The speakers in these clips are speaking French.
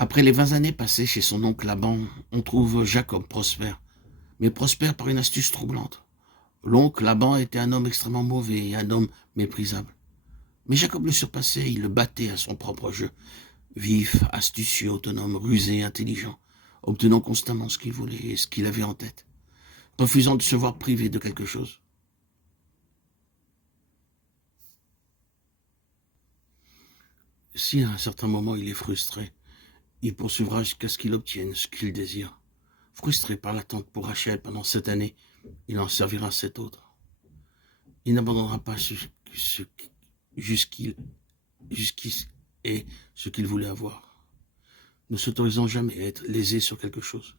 Après les 20 années passées chez son oncle Laban, on trouve Jacob prospère, mais prospère par une astuce troublante. L'oncle Laban était un homme extrêmement mauvais et un homme méprisable. Mais Jacob le surpassait, il le battait à son propre jeu. Vif, astucieux, autonome, rusé, intelligent, obtenant constamment ce qu'il voulait et ce qu'il avait en tête, refusant de se voir privé de quelque chose. Si à un certain moment il est frustré, il poursuivra jusqu'à ce qu'il obtienne ce qu'il désire. Frustré par l'attente pour Rachel pendant 7 années, il en servira 7 autres. Il n'abandonnera pas jusqu'il est ce qu'il voulait avoir, ne s'autorisant jamais à être lésé sur quelque chose,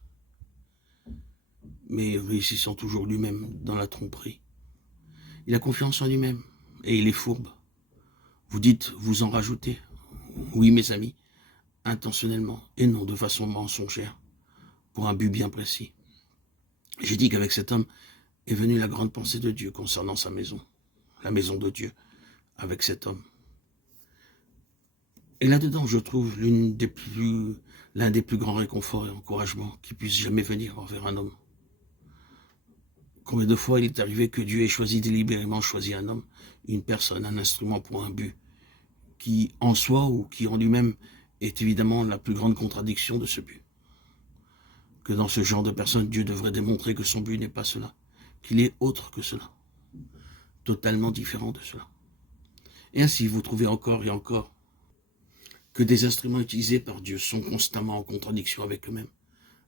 mais réussissant toujours lui-même dans la tromperie. Il a confiance en lui-même et il est fourbe. Vous dites, vous en rajoutez. Oui, mes amis, intentionnellement et non de façon mensongère, pour un but bien précis. J'ai dit qu'avec cet homme est venue la grande pensée de Dieu concernant sa maison, la maison de Dieu, avec cet homme. Et là-dedans, je trouve l'un des plus grands réconforts et encouragements qui puissent jamais venir envers un homme. Combien de fois il est arrivé que Dieu ait délibérément choisi un homme, une personne, un instrument pour un but, qui en soi ou qui en lui-même est évidemment la plus grande contradiction de ce but. Que dans ce genre de personne, Dieu devrait démontrer que son but n'est pas cela, qu'il est autre que cela, totalement différent de cela. Et ainsi, vous trouvez encore et encore que des instruments utilisés par Dieu sont constamment en contradiction avec eux-mêmes.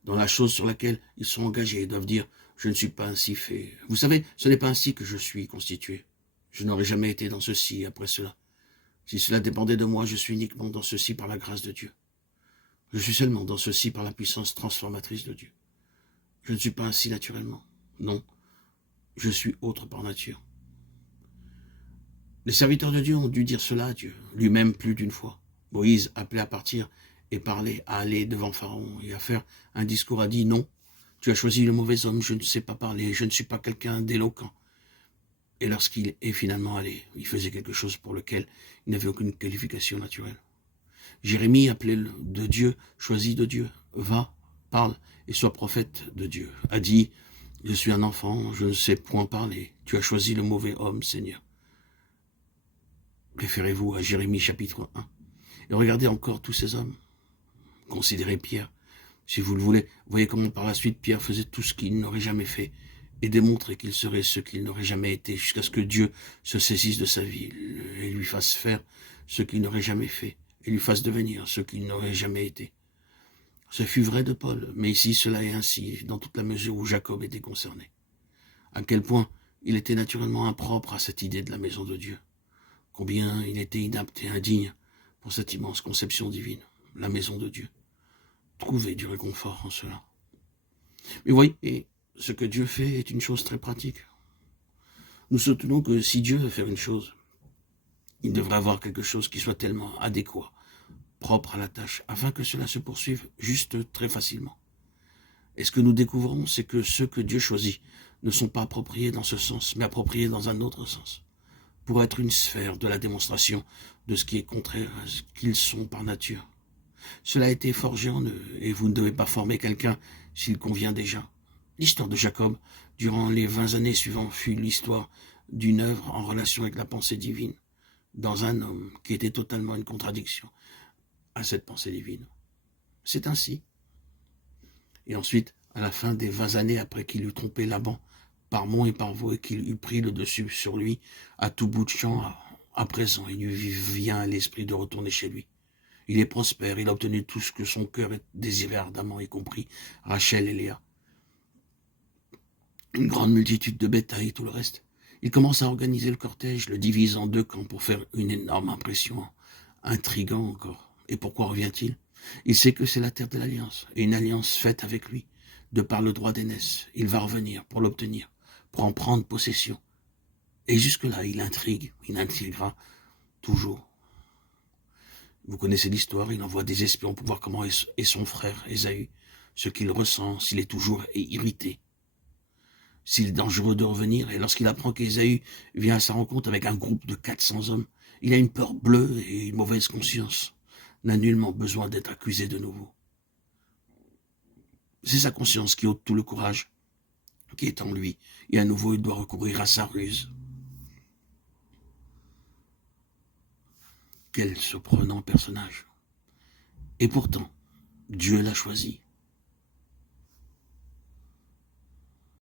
Dans la chose sur laquelle ils sont engagés, ils doivent dire « je ne suis pas ainsi fait ». Vous savez, ce n'est pas ainsi que je suis constitué. Je n'aurais jamais été dans ceci après cela. Si cela dépendait de moi, je suis uniquement dans ceci par la grâce de Dieu. Je suis seulement dans ceci par la puissance transformatrice de Dieu. Je ne suis pas ainsi naturellement. Non, je suis autre par nature. Les serviteurs de Dieu ont dû dire cela à Dieu, lui-même plus d'une fois. Moïse, appelé à partir et parler, à aller devant Pharaon et à faire un discours, a dit « Non, tu as choisi le mauvais homme, je ne sais pas parler, je ne suis pas quelqu'un d'éloquent. » Et lorsqu'il est finalement allé, il faisait quelque chose pour lequel il n'avait aucune qualification naturelle. Jérémie, appelé de Dieu, choisi de Dieu, va, parle et sois prophète de Dieu, a dit « Je suis un enfant, je ne sais point parler, tu as choisi le mauvais homme, Seigneur. » Référez-vous à Jérémie chapitre 1. Et regardez encore tous ces hommes. Considérez Pierre, si vous le voulez. Voyez comment par la suite Pierre faisait tout ce qu'il n'aurait jamais fait et démontrait qu'il serait ce qu'il n'aurait jamais été jusqu'à ce que Dieu se saisisse de sa vie et lui fasse faire ce qu'il n'aurait jamais fait et lui fasse devenir ce qu'il n'aurait jamais été. Ce fut vrai de Paul, mais ici cela est ainsi dans toute la mesure où Jacob était concerné. À quel point il était naturellement impropre à cette idée de la maison de Dieu. Combien il était inapte et indigne pour cette immense conception divine, la maison de Dieu. Trouvez du réconfort en cela. Mais voyez, ce que Dieu fait est une chose très pratique. Nous soutenons que si Dieu veut faire une chose, il devrait avoir quelque chose qui soit tellement adéquat, propre à la tâche, afin que cela se poursuive juste très facilement. Et ce que nous découvrons, c'est que ceux que Dieu choisit ne sont pas appropriés dans ce sens, mais appropriés dans un autre sens, pour être une sphère de la démonstration de ce qui est contraire à ce qu'ils sont par nature. Cela a été forgé en eux, et vous ne devez pas former quelqu'un s'il convient déjà. L'histoire de Jacob, durant les 20 années suivantes, fut l'histoire d'une œuvre en relation avec la pensée divine, dans un homme qui était totalement une contradiction à cette pensée divine. C'est ainsi. Et ensuite, à la fin des 20 années après qu'il eut trompé Laban, par mont et par veau, et qu'il eut pris le dessus sur lui, à tout bout de champ, à présent, il lui vient à l'esprit de retourner chez lui. Il est prospère, il a obtenu tout ce que son cœur désirait ardemment, y compris Rachel et Léa. Une grande multitude de bétail et tout le reste. Il commence à organiser le cortège, le divise en 2 camps pour faire une énorme impression, intriguant encore. Et pourquoi revient-il? Il sait que c'est la terre de l'alliance, et une alliance faite avec lui, de par le droit d'aînesse. Il va revenir pour l'obtenir, pour en prendre possession. Et jusque-là, il intriguera toujours. Vous connaissez l'histoire, il envoie des espions pour voir comment est son frère Ésaü, ce qu'il ressent, s'il est toujours irrité, s'il est dangereux de revenir. Et lorsqu'il apprend qu'Ésaü vient à sa rencontre avec un groupe de 400 hommes, il a une peur bleue et une mauvaise conscience n'a nullement besoin d'être accusé de nouveau. C'est sa conscience qui ôte tout le courage qui est en lui. Et à nouveau, il doit recourir à sa ruse. Quel surprenant personnage. Et pourtant, Dieu l'a choisi.